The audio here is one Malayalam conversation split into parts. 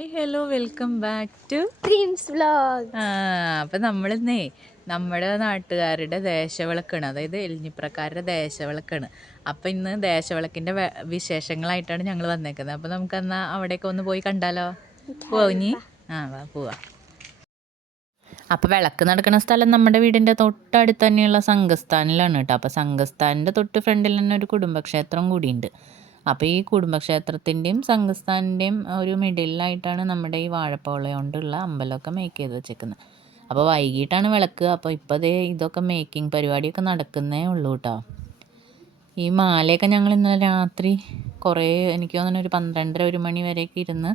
Hi hello welcome back to dreams vlog ആ അപ്പം നമ്മളിന്നേ നമ്മുടെ നാട്ടുകാരുടെ ദേശവിളക്കാണ് അതായത് എലിഞ്ഞിപ്രക്കാരുടെ ദേശവിളക്കാണ്. അപ്പം ഇന്ന് ദേശവിളക്കിന്റെ വിശേഷങ്ങളായിട്ടാണ് ഞങ്ങൾ വന്നേക്കുന്നത്. അപ്പം നമുക്ക് എന്നാൽ അവിടേക്ക് ഒന്ന് പോയി കണ്ടാലോ? പോഞ്ഞി ആ വാ പോവാ. അപ്പോൾ വിളക്ക് നടക്കുന്ന സ്ഥലം നമ്മുടെ വീടിന്റെ തൊട്ടടുത്ത് തന്നെയുള്ള സംഘസ്ഥാനിലാണ് കേട്ടോ. അപ്പോൾ സംഘസ്ഥാനിന്റെ തൊട്ട് ഫ്രണ്ടിൽ തന്നെ ഒരു കുടുംബക്ഷേത്രം കൂടിയുണ്ട്. അപ്പോൾ ഈ കുടുംബക്ഷേത്രത്തിന്റെയും സംഘസ്ഥാനിന്റെയും ഒരു മിഡിലായിട്ടാണ് നമ്മുടെ ഈ വാഴപ്പോള കൊണ്ടുള്ള അമ്പലമൊക്കെ മേക്ക് ചെയ്ത് വെച്ചേക്കുന്നത്. അപ്പോൾ വൈകിട്ടാണ് വിളക്ക്. അപ്പോൾ ഇപ്പോൾ ദേ ഇതൊക്കെ മേക്കിംഗ് പരിപാടിയൊക്കെ നടക്കുന്നേ ഉള്ളൂ കേട്ടോ ഈ മാലയൊക്കെ ഞങ്ങൾ ഇന്നലെ രാത്രി കുറേ എനിക്ക് തോന്നുന്നു ഒരു പന്ത്രണ്ടര ഒരു മണി വരെയൊക്കെ ഇരുന്ന്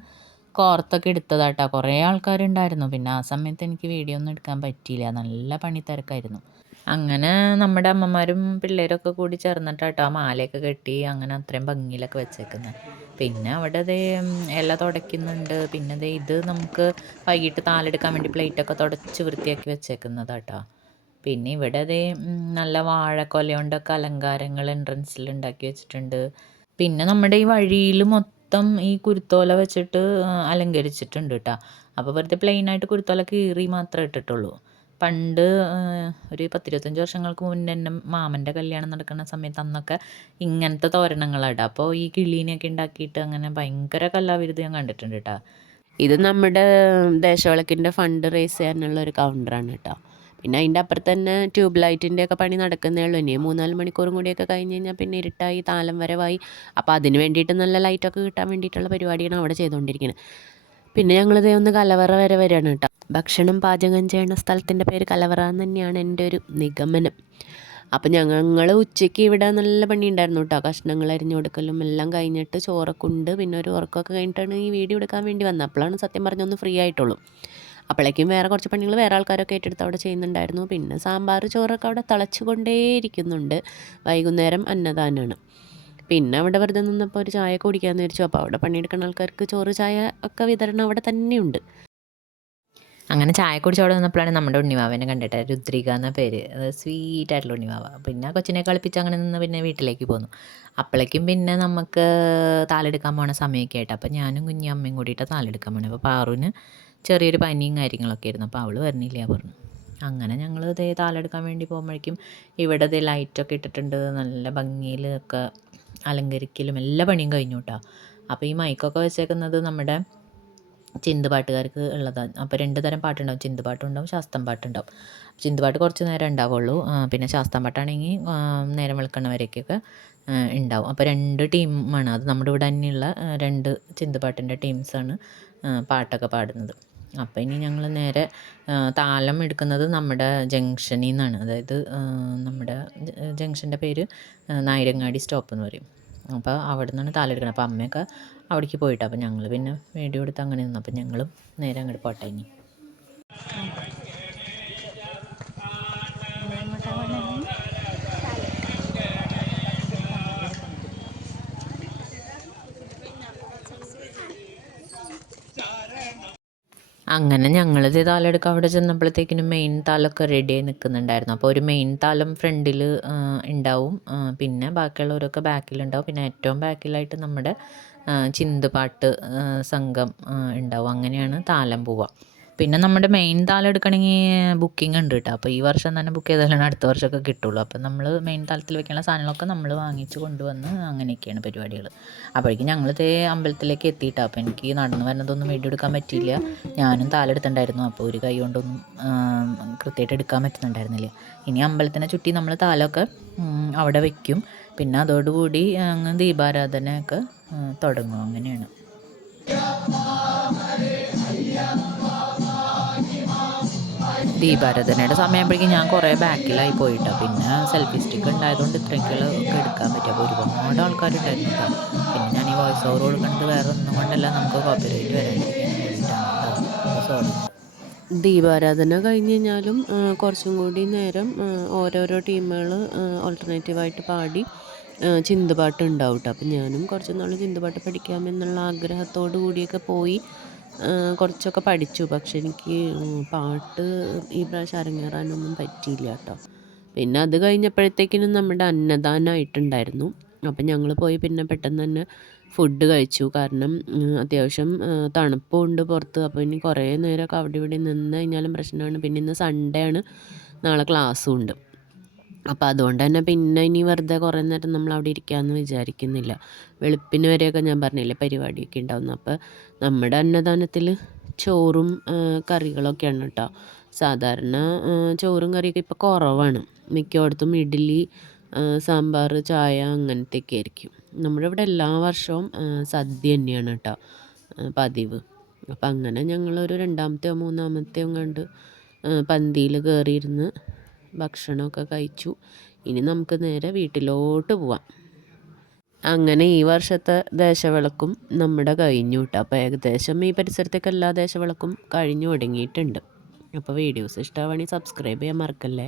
കോർത്തൊക്കെ എടുത്തതാട്ടോ കുറേ ആൾക്കാരുണ്ടായിരുന്നു. പിന്നെ ആ സമയത്ത് എനിക്ക് വീഡിയോ ഒന്നും എടുക്കാൻ പറ്റിയില്ല. നല്ല പണി തിരക്കായിരുന്നു. അങ്ങനെ നമ്മുടെ അമ്മമാരും പിള്ളേരൊക്കെ കൂടി ചേർന്നിട്ടാട്ടോ ആ മാലയൊക്കെ കെട്ടി അങ്ങനെ അത്രയും ഭംഗിയിലൊക്കെ വെച്ചേക്കുന്നത് പിന്നെ അവിടെ ഉം, ഇല തുടയ്ക്കുന്നുണ്ട്. പിന്നെ ഇത് നമുക്ക് വൈകിട്ട് താലെടുക്കാൻ വേണ്ടി പ്ലേറ്റൊക്കെ തുടച്ച് വൃത്തിയാക്കി വെച്ചേക്കുന്നതാട്ടോ. പിന്നെ ഇവിടെ ദേ നല്ല വാഴക്കൊല കൊണ്ടൊക്കെ അലങ്കാരങ്ങൾ എൻട്രൻസിൽ ഉണ്ടാക്കി വെച്ചിട്ടുണ്ട്. പിന്നെ നമ്മുടെ ഈ വഴിയിൽ മൊത്തം ഈ കുരുത്തോല വെച്ചിട്ട് അലങ്കരിച്ചിട്ടുണ്ട് കേട്ടോ അപ്പോൾ വെറുതെ പ്ലെയിനായിട്ട് കുരുത്തോല കീറി മാത്രമേ ഇട്ടിട്ടുള്ളൂ. പണ്ട് ഒരു പത്തിരുപത്തഞ്ച് വർഷങ്ങൾക്ക് മുന്നേ എന്റെ മാമന്റെ കല്യാണം നടക്കുന്ന സമയത്ത് അന്നൊക്കെ ഇങ്ങനത്തെ തോരണങ്ങളാണ് അപ്പോൾ ഈ കിളീനെയൊക്കെ ഉണ്ടാക്കിയിട്ട് അങ്ങനെ ഭയങ്കര കലാവിരുത് ഞാൻ കണ്ടിട്ടുണ്ട് കേട്ടോ ഇത് നമ്മുടെ ദേശവിളക്കിന്റെ ഫണ്ട് റേസ് ചെയ്യാനുള്ള ഒരു കൗണ്ടറാണ് കേട്ടോ പിന്നെ അതിന്റെ അപ്പുറത്ത് തന്നെ ട്യൂബ് ലൈറ്റിന്റെ ഒക്കെ പണി നടക്കുന്നേ ഉള്ളൂ. ഇനി മൂന്നാൽ മണിക്കൂറും കൂടിയൊക്കെ കഴിഞ്ഞ് കഴിഞ്ഞാൽ പിന്നെ ഇരുട്ടായി താലം വരവായി. അപ്പോൾ അതിന് വേണ്ടിയിട്ട് നല്ല ലൈറ്റൊക്കെ കിട്ടാൻ വേണ്ടിയിട്ടുള്ള പരിപാടിയാണ് അവിടെ ചെയ്തുകൊണ്ടിരിക്കുന്നത്. പിന്നെ ഞങ്ങളിതേ ഒന്ന് കലവറ വരെ വരികയാണ് കേട്ടോ. ഭക്ഷണം പാചകം ചെയ്യുന്ന സ്ഥലത്തിന്റെ പേര് കലവറ എന്ന് തന്നെയാണ് എന്റെ ഒരു നിഗമനം. അപ്പം ഞങ്ങൾ ഉച്ചയ്ക്ക് ഇവിടെ നല്ല പണി ഉണ്ടായിരുന്നു കേട്ടോ. കഷ്ണങ്ങൾ അരിഞ്ഞു കൊടുക്കലും എല്ലാം കഴിഞ്ഞിട്ട് ചോറക്കുണ്ട് പിന്നെ ഒരു ഉറക്കമൊക്കെ കഴിഞ്ഞിട്ടാണ് ഈ വീഡിയോ എടുക്കാൻ വേണ്ടി വന്നത്. അപ്പോഴാണ് സത്യം പറഞ്ഞൊന്ന് ഫ്രീ ആയിട്ടുള്ളൂ. അപ്പോഴേക്കും വേറെ കുറച്ച് പണികൾ വേറെ ആൾക്കാരൊക്കെ ഏറ്റെടുത്ത് അവിടെ ചെയ്യുന്നുണ്ടായിരുന്നു. പിന്നെ സാമ്പാർ ചോറൊക്കെ അവിടെ തിളച്ചുകൊണ്ടേയിരിക്കുന്നുണ്ട്. വൈകുന്നേരം അന്നദാനമാണ് പിന്നെ അവിടെ വെറുതെ നിന്നപ്പോൾ ഒരു ചായ കുടിക്കാമെന്ന് വിചാരിച്ചു. അപ്പോൾ അവിടെ പണിയെടുക്കുന്ന ആൾക്കാർക്ക് ചോറ് ചായ ഒക്കെ വിതരണം അവിടെ തന്നെയുണ്ട്. അങ്ങനെ ചായ കുടിച്ച് അവിടെ നിന്നപ്പോഴാണ് നമ്മുടെ ഉണ്ണിമാവനെ കണ്ടിട്ട് രുദ്രിക എന്ന പേര്. അത് സ്വീറ്റ് ആയിട്ടുള്ള ഉണ്ണിമാവ. പിന്നെ കൊച്ചിനെ കളിപ്പിച്ച് അങ്ങനെ നിന്ന് പിന്നെ വീട്ടിലേക്ക് പോന്നു. അപ്പോഴേക്കും പിന്നെ നമുക്ക് താലെടുക്കാൻ പോണ സമയമൊക്കെ ആയിട്ട്. അപ്പോൾ ഞാനും കുഞ്ഞി അമ്മയും കൂടിയിട്ട് താലെടുക്കാൻ പോണേ. അപ്പോൾ പാറുവിന് ചെറിയൊരു പനിയും കാര്യങ്ങളൊക്കെ ആയിരുന്നു. അപ്പോൾ അവൾ വരണില്ല പറഞ്ഞു. അങ്ങനെ ഞങ്ങൾ ഇതേ താലെടുക്കാൻ വേണ്ടി പോകുമ്പോഴേക്കും ഇവിടെ ഇതേ ലൈറ്റൊക്കെ ഇട്ടിട്ടുണ്ട്. നല്ല ഭംഗിയിൽ ഒക്കെ അലങ്കരിക്കലും എല്ലാ പണിയും കഴിഞ്ഞു കേട്ടോ അപ്പോൾ ഈ മൈക്കൊക്കെ വെച്ചേക്കുന്നത് നമ്മുടെ ചിന്ത് പാട്ടുകാർക്ക് ഉള്ളതാണ് അപ്പോൾ രണ്ട് തരം പാട്ടുണ്ടാവും. ചിന്ത് പാട്ടുണ്ടാവും ശാസ്ത്രം പാട്ടുണ്ടാവും. ചിന്ത് പാട്ട് കുറച്ച് നേരം ഉണ്ടാവുള്ളൂ. പിന്നെ ശാസ്ത്രം പാട്ടാണെങ്കിൽ നേരം വെളുക്കണ വരേക്കൊക്കെ ഉണ്ടാവും. അപ്പോൾ രണ്ട് ടീമാണ്. അത് നമ്മുടെ ഇവിടെ തന്നെയുള്ള രണ്ട് ചിന്ത് പാട്ടിന്റെ ടീംസാണ് പാട്ടൊക്കെ പാടുന്നത്. അപ്പോൾ ഇനി ഞങ്ങൾ നേരെ താലം എടുക്കുന്നത് നമ്മുടെ ജംഗ്ഷനിൽ നിന്നാണ് അതായത് നമ്മുടെ ജംഗ്ഷന്റെ പേര് നായിരങ്ങാടി സ്റ്റോപ്പ് എന്ന് പറയും. അപ്പോൾ അവിടെ നിന്നാണ് താലം എടുക്കുന്നത്. അപ്പോൾ അമ്മയൊക്കെ അവിടേക്ക് പോയിട്ട്. അപ്പോൾ ഞങ്ങൾ പിന്നെ വീഡിയോ എടുത്ത് അങ്ങനെ നിന്നു. അപ്പോൾ ഞങ്ങളും നേരെ അങ്ങോട്ട് പോട്ടെ ഇനി. അങ്ങനെ ഞങ്ങളിത് താലെടുക്കാൻ അവിടെ ചെന്നപ്പോഴത്തേക്കിനും മെയിൻ താലൊക്കെ റെഡി ആയി നിൽക്കുന്നുണ്ടായിരുന്നു. അപ്പോൾ ഒരു മെയിൻ താലം ഫ്രണ്ടിൽ ഉണ്ടാവും. പിന്നെ ബാക്കിയുള്ളവരൊക്കെ ബാക്കിലുണ്ടാവും. പിന്നെ ഏറ്റവും ബാക്കിലായിട്ട് നമ്മുടെ ചിന്തുപാട്ട് സംഘം ഉണ്ടാവും. അങ്ങനെയാണ് താലം പോവുക പിന്നെ നമ്മുടെ മെയിൻ താലം എടുക്കണമെങ്കിൽ ബുക്കിംഗ് ഉണ്ട് കേട്ടോ അപ്പോൾ ഈ വർഷം തന്നെ ബുക്ക് ചെയ്താലാണ് അടുത്ത വർഷമൊക്കെ കിട്ടുള്ളൂ. അപ്പോൾ നമ്മൾ മെയിൻ താലത്തിൽ വെക്കാനുള്ള സാധനങ്ങളൊക്കെ നമ്മൾ വാങ്ങിച്ച് കൊണ്ടുവന്ന് അങ്ങനെയൊക്കെയാണ് പരിപാടികൾ അപ്പോഴേക്കും ഞങ്ങൾ ഇതേ അമ്പലത്തിലേക്ക് എത്തിയിട്ടാ. അപ്പോൾ എനിക്ക് നടന്നു വരുന്നതൊന്നും വീഡിയോ എടുക്കാൻ പറ്റിയില്ല. ഞാനും താലെടുത്തിട്ടുണ്ടായിരുന്നു അപ്പോൾ ഒരു കൈ കൊണ്ടൊന്നും കൃത്യമായിട്ട് എടുക്കാൻ പറ്റുന്നുണ്ടായിരുന്നില്ല. ഇനി അമ്പലത്തിനെ ചുറ്റി നമ്മൾ താലമൊക്കെ അവിടെ വയ്ക്കും പിന്നെ അതോടുകൂടി അങ്ങ് ദീപാരാധനയൊക്കെ തുടങ്ങും. അങ്ങനെയാണ്. ദീപാരാധനയുടെ സമയമാകുമ്പോഴേക്കും ഞാൻ കുറേ ബാക്കിലായി പോയിട്ടോ. പിന്നെ സെൽഫി സ്റ്റിക്ക് ഉണ്ടായതുകൊണ്ട് ഇത്രയ്ക്കുള്ള ഒക്കെ എടുക്കാൻ പറ്റും. അപ്പോൾ ഒരുപാട് ആൾക്കാരുണ്ടായിരുന്നു കേട്ടോ. പിന്നെ ഞാൻ ഈ വോയിസ് ഓവർ കൊടുക്കുന്നത് വേറെ ഒന്നും കൊണ്ടല്ല നമുക്ക് വരാണ്ടിരിക്കാൻ വേണ്ടിയിട്ടാണ് സോറി ദീപാരാധന കഴിഞ്ഞ് കഴിഞ്ഞാലും കുറച്ചും കൂടി നേരം ഓരോരോ ടീമുകൾ ഓൾട്ടർനേറ്റീവായിട്ട് പാടി ചിന്തപാട്ട് ഉണ്ടാവും കേട്ടോ. അപ്പം ഞാനും കുറച്ച് നാൾ ചിന്തുപാട്ട് പഠിക്കാമെന്നുള്ള ആഗ്രഹത്തോടു കൂടിയൊക്കെ പോയി കുറച്ചൊക്കെ പഠിച്ചു. പക്ഷെ എനിക്ക് പാട്ട് ഈ പ്രാവശ്യം അരങ്ങേറാനൊന്നും പറ്റിയില്ല കേട്ടോ. പിന്നെ അത് കഴിഞ്ഞപ്പോഴത്തേക്കിനും നമ്മുടെ അന്നദാനമായിട്ടുണ്ടായിരുന്നു അപ്പം ഞങ്ങൾ പോയി പിന്നെ പെട്ടെന്ന് തന്നെ ഫുഡ് കഴിച്ചു. കാരണം അത്യാവശ്യം തണുപ്പുണ്ട് പുറത്ത്. അപ്പോൾ ഇനി കുറേ നേരമൊക്കെ അവിടെ ഇവിടെ നിന്ന് കഴിഞ്ഞാലും പ്രശ്നമാണ്. പിന്നെ ഇന്ന് സൺഡേ ആണ്. നാളെ ക്ലാസ്സും ഉണ്ട്. അപ്പോൾ അതുകൊണ്ട് തന്നെ പിന്നെ ഇനി വെറുതെ കുറേ നേരം നമ്മൾ അവിടെ ഇരിക്കാമെന്ന് വിചാരിക്കുന്നില്ല. വെളുപ്പിന് വരെയൊക്കെ ഞാൻ പറഞ്ഞില്ലേ പരിപാടിയൊക്കെ ഉണ്ടാവുന്നു അപ്പോൾ നമ്മുടെ അന്നദാനത്തിൽ ചോറും കറികളൊക്കെയാണ് കേട്ടോ സാധാരണ ചോറും കറിയൊക്കെ ഇപ്പോൾ കുറവാണ്. മിക്കയിടത്തും ഇഡ്ഡലി സാമ്പാർ ചായ അങ്ങനത്തെയൊക്കെ ആയിരിക്കും. നമ്മുടെ ഇവിടെ എല്ലാ വർഷവും സദ്യ തന്നെയാണ് കേട്ടോ പതിവ്. അപ്പം അങ്ങനെ ഞങ്ങളൊരു രണ്ടാമത്തെയോ മൂന്നാമത്തെയോ കണ്ട് പന്തിയിൽ കയറിയിരുന്ന് ഭക്ഷണമൊക്കെ കഴിച്ചു. ഇനി നമുക്ക് നേരെ വീട്ടിലോട്ട് പോവാം. അങ്ങനെ ഈ വർഷത്തെ ദേശവിളക്കും നമ്മുടെ കഴിഞ്ഞു കേട്ടോ അപ്പോൾ ഏകദേശം ഈ പരിസരത്തേക്ക് എല്ലാ ദേശവിളക്കും കഴിഞ്ഞു തുടങ്ങിയിട്ടുണ്ട്. അപ്പോൾ വീഡിയോസ് ഇഷ്ടമാണെങ്കിൽ സബ്സ്ക്രൈബ് ചെയ്യാൻ മറക്കല്ലേ?